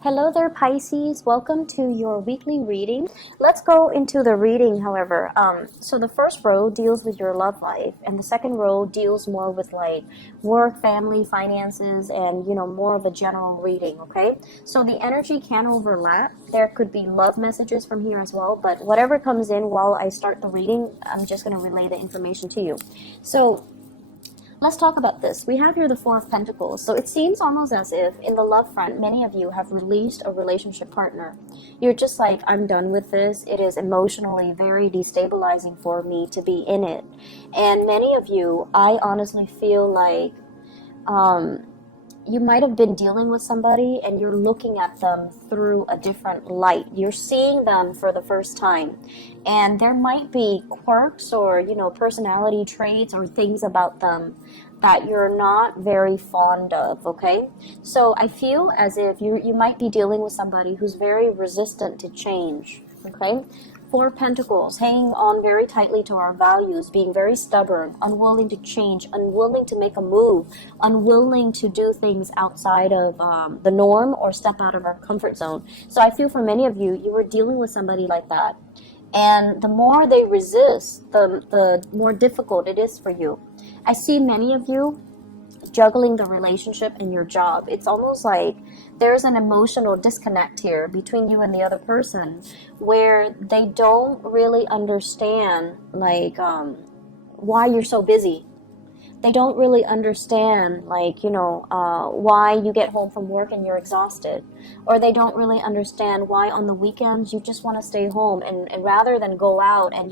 Hello there, Pisces. Welcome to your weekly reading. Let's go into the reading, however. So the first row deals with your love life, and the second row deals more with like work, family, finances, and more of a general reading, okay? So the energy can overlap. There could be love messages from here as well, but whatever comes in while I start the reading, I'm just going to relay the information to you. So let's talk about this. We have here the Four of Pentacles. So it seems almost as if in the love front, many of you have released a relationship partner. You're just like, I'm done with this. It is emotionally very destabilizing for me to be in it. And many of you, I honestly feel like you might have been dealing with somebody and you're looking at them through a different light. You're seeing them for the first time. And there might be quirks or, personality traits or things about them that you're not very fond of, okay? So I feel as if you might be dealing with somebody who's very resistant to change, okay? Four of Pentacles, hanging on very tightly to our values, being very stubborn, unwilling to change, unwilling to make a move, unwilling to do things outside of the norm or step out of our comfort zone. So I feel for many of you, you were dealing with somebody like that. And the more they resist, the more difficult it is for you. I see many of you juggling the relationship and your job. It's almost like there's an emotional disconnect here between you and the other person where they don't really understand why you're so busy. They don't really understand why you get home from work and you're exhausted, or they don't really understand why on the weekends you just want to stay home and rather than go out and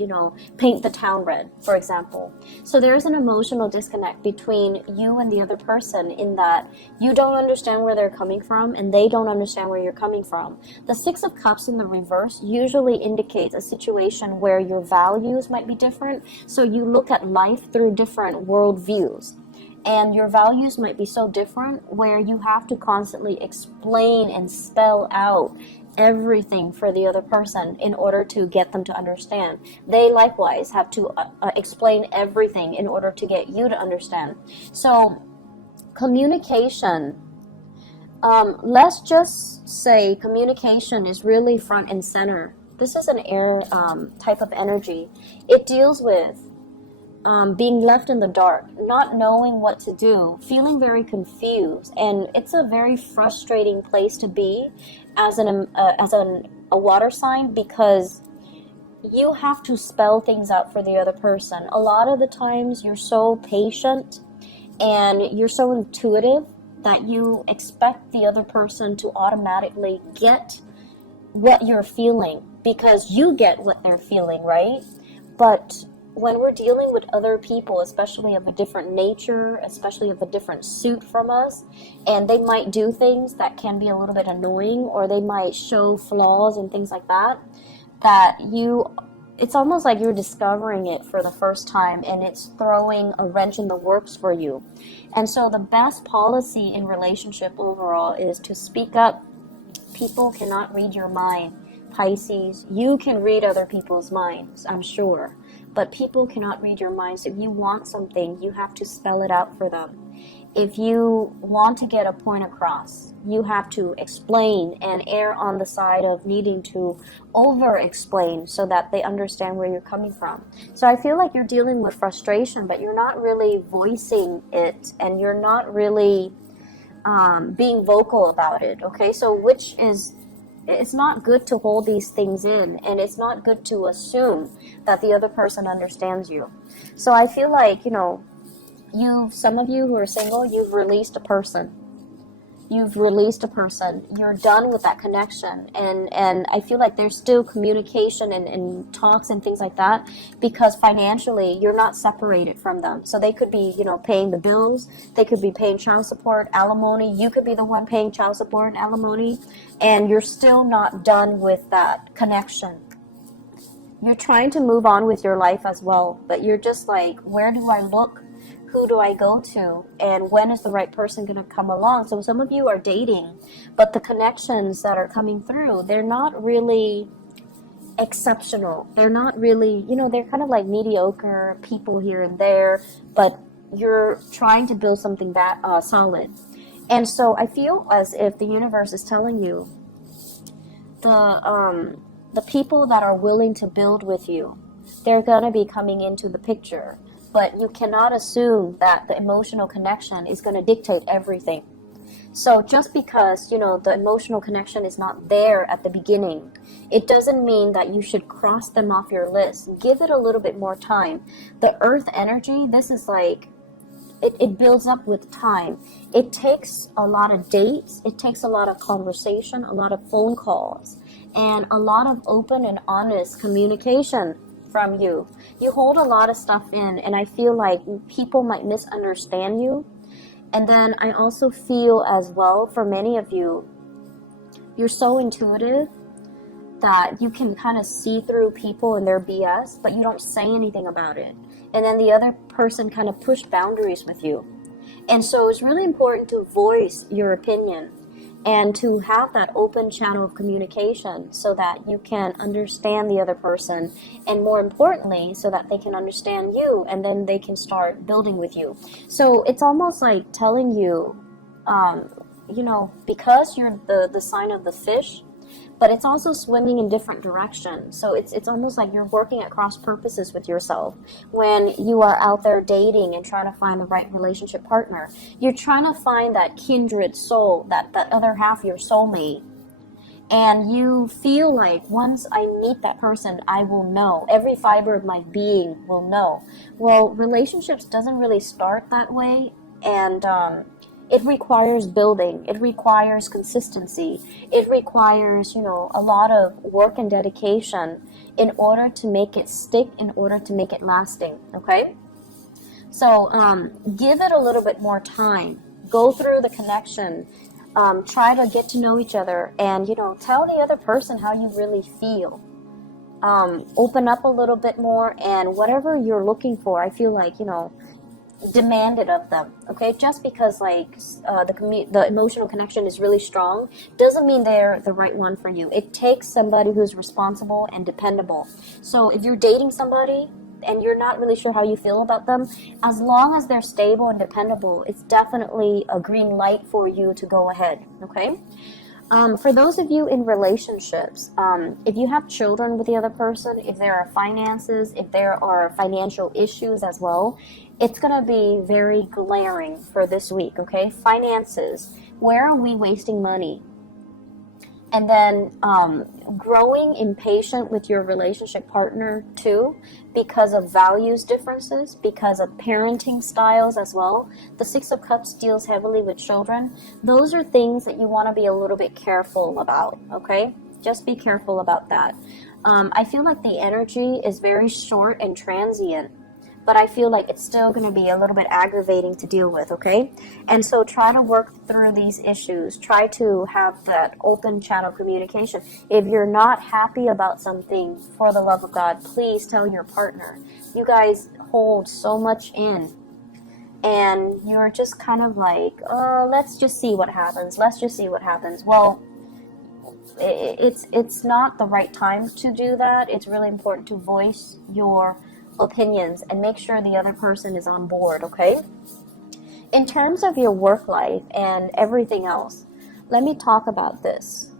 paint the town red, for example. So there's an emotional disconnect between you and the other person in that you don't understand where they're coming from and they don't understand where you're coming from. The Six of Cups in the reverse usually indicates a situation where your values might be different, so you look at life through different worldviews. And your values might be so different where you have to constantly explain and spell out everything for the other person in order to get them to understand. They likewise have to explain everything in order to get you to understand. So communication, let's just say communication is really front and center. This is an air type of energy. It deals with being left in the dark, not knowing what to do, feeling very confused, and it's a very frustrating place to be as a water sign because you have to spell things out for the other person. A lot of the times you're so patient and you're so intuitive that you expect the other person to automatically get what you're feeling because you get what they're feeling, right? But when we're dealing with other people, especially of a different nature, especially of a different suit from us, and they might do things that can be a little bit annoying, or they might show flaws and things like that, it's almost like you're discovering it for the first time, and it's throwing a wrench in the works for you. And so the best policy in relationship overall is to speak up. People cannot read your mind. Pisces, you can read other people's minds, I'm sure. But people cannot read your minds. If you want something, you have to spell it out for them. If you want to get a point across, you have to explain and err on the side of needing to over-explain so that they understand where you're coming from. So I feel like you're dealing with frustration, but you're not really voicing it, and you're not really being vocal about it, okay? So it's not good to hold these things in, and it's not good to assume that the other person understands you. So I feel like, some of you who are single, you've released a person. You're done with that connection. And I feel like there's still communication and talks and things like that because financially you're not separated from them. So they could be, paying the bills. They could be paying child support, alimony. You could be the one paying child support and alimony. And you're still not done with that connection. You're trying to move on with your life as well. But you're just like, where do I look? Who do I go to? And when is the right person going to come along? So some of you are dating, but the connections that are coming through, they're not really exceptional. They're not really, they're kind of like mediocre people here and there, but you're trying to build something that solid. And so I feel as if the universe is telling you the people that are willing to build with you, they're going to be coming into the picture. But you cannot assume that the emotional connection is going to dictate everything. So just because, you know, the emotional connection is not there at the beginning, it doesn't mean that you should cross them off your list. Give it a little bit more time. The earth energy, this is like, it builds up with time. It takes a lot of dates. It takes a lot of conversation, a lot of phone calls, and a lot of open and honest communication from you. You hold a lot of stuff in, and I feel like people might misunderstand you. And then I also feel as well, for many of you, you're so intuitive that you can kind of see through people and their BS, but you don't say anything about it. And then the other person kind of pushed boundaries with you. And so it's really important to voice your opinion and to have that open channel of communication so that you can understand the other person, and more importantly, so that they can understand you, and then they can start building with you. So it's almost like telling you, you know, because you're the sign of the fish, but it's also swimming in different directions. So it's almost like you're working at cross purposes with yourself. When you are out there dating and trying to find the right relationship partner, you're trying to find that kindred soul, that other half, your soulmate. And you feel like, once I meet that person, I will know. Every fiber of my being will know. Well, relationships doesn't really start that way. And it requires building. It requires consistency. It requires, you know, a lot of work and dedication in order to make it stick, in order to make it lasting, okay? So give it a little bit more time. Go through the connection. Try to get to know each other, and, you know, tell the other person how you really feel. Open up a little bit more, and whatever you're looking for, I feel like, you know, demand it of them, okay? Just because like the emotional connection is really strong doesn't mean they're the right one for you. It takes somebody who's responsible and dependable. So if you're dating somebody and you're not really sure how you feel about them, as long as they're stable and dependable, it's definitely a green light for you to go ahead, okay? For those of you in relationships, if you have children with the other person, if there are finances, if there are financial issues as well, it's going to be very glaring for this week, okay? Finances, where are we wasting money? And then growing impatient with your relationship partner too, because of values differences, because of parenting styles as well. The Six of Cups deals heavily with children. Those are things that you want to be a little bit careful about, okay? Just be careful about that. I feel like the energy is very short and transient, but I feel like it's still going to be a little bit aggravating to deal with, okay? And so try to work through these issues. Try to have that open channel of communication. If you're not happy about something, for the love of God, please tell your partner. You guys hold so much in, and you're just kind of like, let's just see what happens. Let's just see what happens. Well, it's not the right time to do that. It's really important to voice your opinions and make sure the other person is on board, okay? In terms of your work life and everything else, let me talk about this.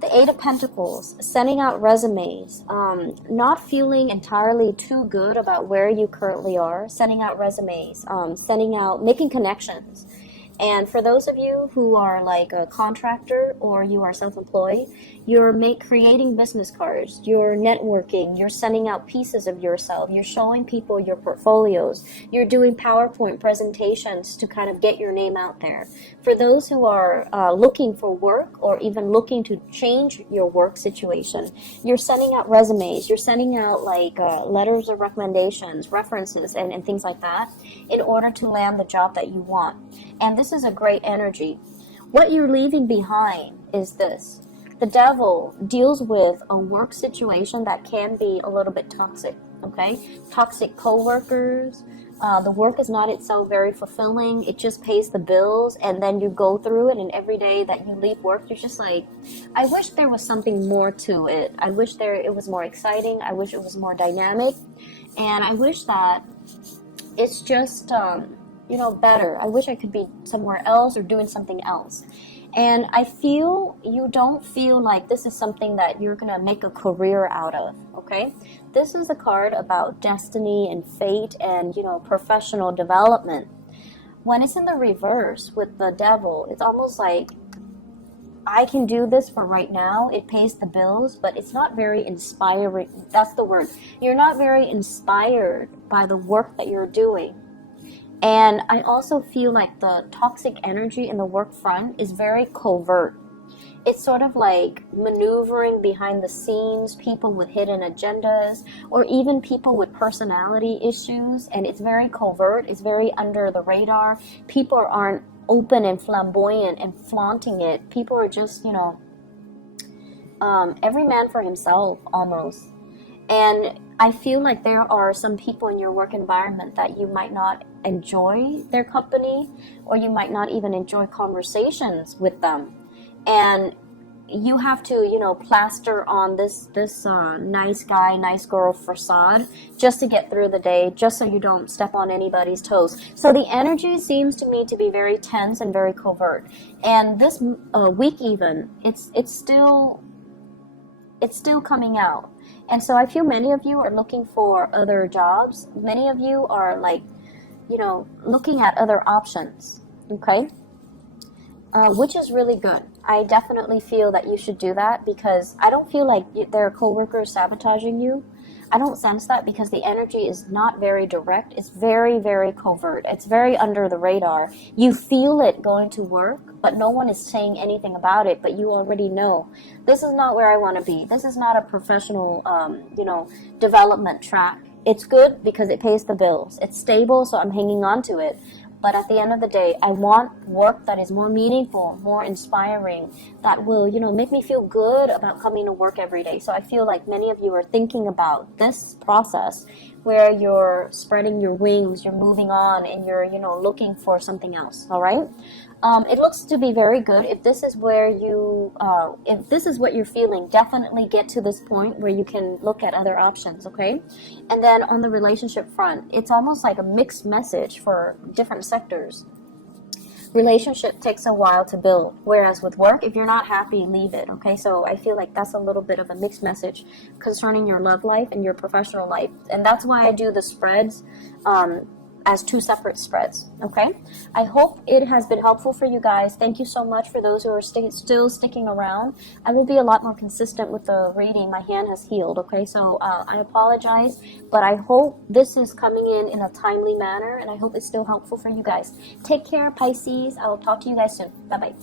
The Eight of Pentacles, sending out resumes, not feeling entirely too good about where you currently are, sending out resumes, making connections. And for those of you who are like a contractor or you are self-employed, you're creating business cards, you're networking, you're sending out pieces of yourself, you're showing people your portfolios, you're doing PowerPoint presentations to kind of get your name out there. For those who are looking for work or even looking to change your work situation, you're sending out resumes, you're sending out like letters of recommendations, references, and things like that in order to land the job that you want. And this is a great energy. What you're leaving behind is this. The devil deals with a work situation that can be a little bit toxic, okay? Toxic coworkers. The work is not itself very fulfilling. It just pays the bills, and then you go through it, and every day that you leave work, you're just like, I wish there was something more to it. I wish it was more exciting. I wish it was more dynamic. And I wish that it's just you know, better. I wish I could be somewhere else or doing something else. And I feel you don't feel like this is something that you're going to make a career out of, okay? This is a card about destiny and fate and, you know, professional development. When it's in the reverse with the devil, it's almost like I can do this for right now. It pays the bills, but it's not very inspiring. That's the word. You're not very inspired by the work that you're doing. And I also feel like the toxic energy in the work front is very covert. It's sort of like maneuvering behind the scenes, people with hidden agendas, or even people with personality issues. And it's very covert. It's very under the radar. People aren't open and flamboyant and flaunting it. People are just, you know, every man for himself almost. And I feel like there are some people in your work environment that you might not enjoy their company, or you might not even enjoy conversations with them. And you have to, you know, plaster on this nice guy, nice girl facade just to get through the day, just so you don't step on anybody's toes. So the energy seems to me to be very tense and very covert. And this week even, it's still coming out. And so I feel many of you are looking for other jobs. Many of you are like, you know, looking at other options, okay? Which is really good. I definitely feel that you should do that, because I don't feel like there are coworkers sabotaging you. I don't sense that, because the energy is not very direct. It's very, very covert. It's very under the radar. You feel it going to work, but no one is saying anything about it, but you already know. This is not where I want to be. This is not a professional, you know, development track. It's good because it pays the bills. It's stable, so I'm hanging on to it. But at the end of the day, I want work that is more meaningful, more inspiring, that will, you know, make me feel good about coming to work every day. So I feel like many of you are thinking about this process where you're spreading your wings, you're moving on, and you're, you know, looking for something else, all right? It looks to be very good. If this is where you, if this is what you're feeling, definitely get to this point where you can look at other options, okay? And then on the relationship front, it's almost like a mixed message for different sectors. Relationship takes a while to build, whereas with work, if you're not happy, leave it, okay? So I feel like that's a little bit of a mixed message concerning your love life and your professional life. And that's why I do the spreads as two separate spreads, okay? I hope it has been helpful for you guys. Thank you so much for those who are still sticking around. I will be a lot more consistent with the reading. My hand has healed, okay? So I apologize, but I hope this is coming in a timely manner, and I hope it's still helpful for you guys. Take care, Pisces. I will talk to you guys soon. Bye-bye.